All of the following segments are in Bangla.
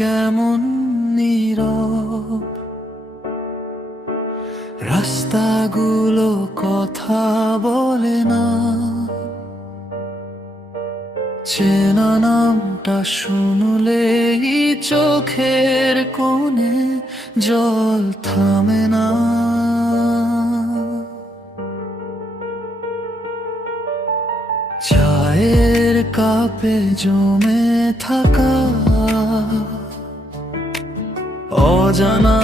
কেমন নীরব, রাস্তাগুলো কথা বলে না, চেনা নামটা শুনলেই চোখের কোণে জল থামে না। চায়ের কাপে জমে থাকা অজানা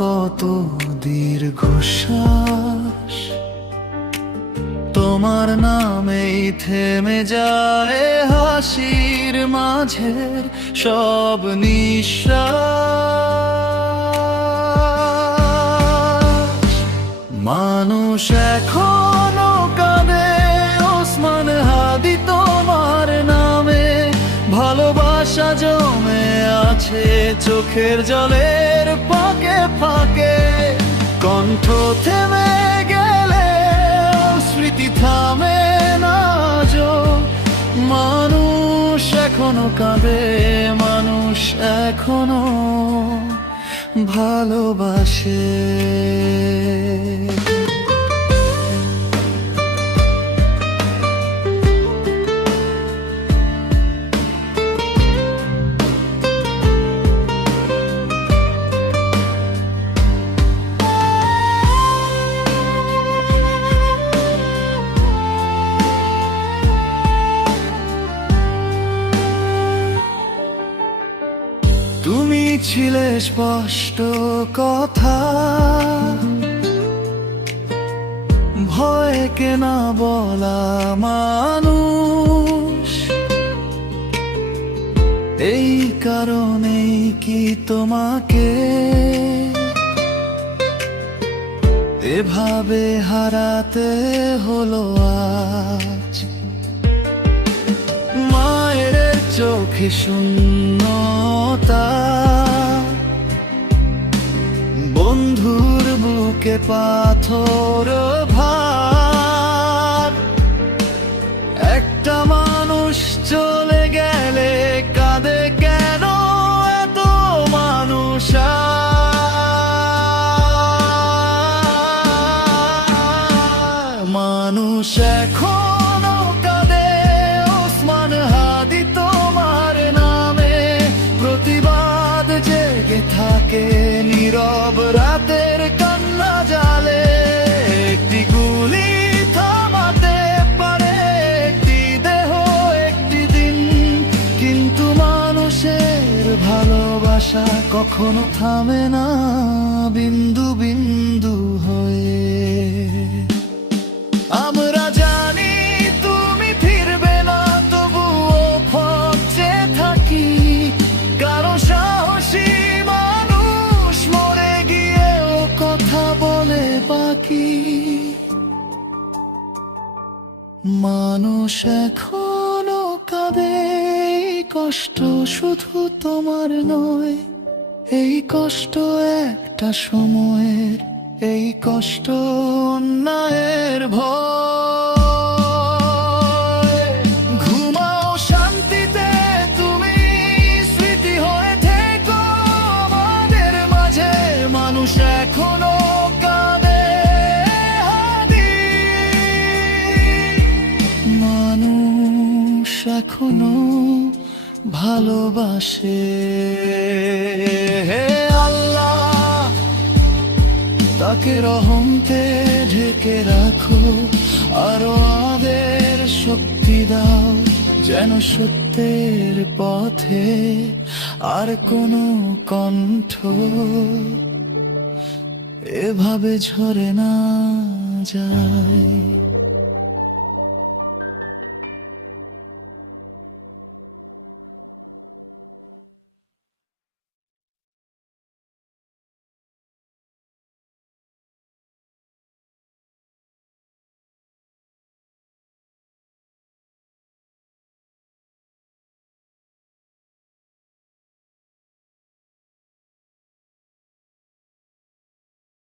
কত দীর্ঘশ্বাস, তোমার নামেই থেমে যায় হাসির মাঝের সব নিঃশ্বাস। মানুষ এখনো কাঁদে ওসমান হাদি তোমার নামে, ভালোবাসা জমে আছে চোখের জলের ফাঁকে ফাঁকে। কণ্ঠ থেমে গেলে স্মৃতি থামে না যো, মানুষ এখনো কাঁদে, মানুষ এখনো ভালোবাসে। তুমি ছিলে স্পষ্ট কথা, ভয় কেনা বলা মানুষ, এই কারণেই কি তোমাকে এভাবে হারাতে হলো আজ। মায়ের চোখে শূন্যতা, বন্ধুর বুকে পাথর ভার, একটা মানুষ চলে গেলে কাঁদে কেন এত মানুষ? মানুষ এখনো কাঁদে ওসমান হাদি তোমার নামে, প্রতিবাদ জেগে থাকে নীরব রাতের কান্না জালে। একটি গুলি থামাতে পারে একটি দেহ একটি দিন, কিন্তু মানুষের ভালোবাসা কখনো থামে না বিন্দু বিন্দু হয়ে। আমরা জানি তুমি ফিরবে না, তবুও ভাবতে থাকি কারো সাহসী মানুষ মরে গিয়েও কথা বলে বাকি। মানুষ এখনো কাঁদে, এই কষ্ট শুধু তোমার নয়, এই কষ্ট একটা সময়ের, এই কষ্ট অন্যায়ের ভয়। ঘুমাও শান্তিতে তুমি, স্মৃতি হয়ে থেকো আমাদের মাঝে। মানুষ এখনো কাঁদে হাদি, মানুষ এখনো ভালোবাসে। হে আল্লাহ, তাকে রহমতে ঢেকে রাখো, আরো আমাদের শক্তি দাও, যেন সত্যের পথে আর কোনো কণ্ঠ এভাবে ঝরে না যায়।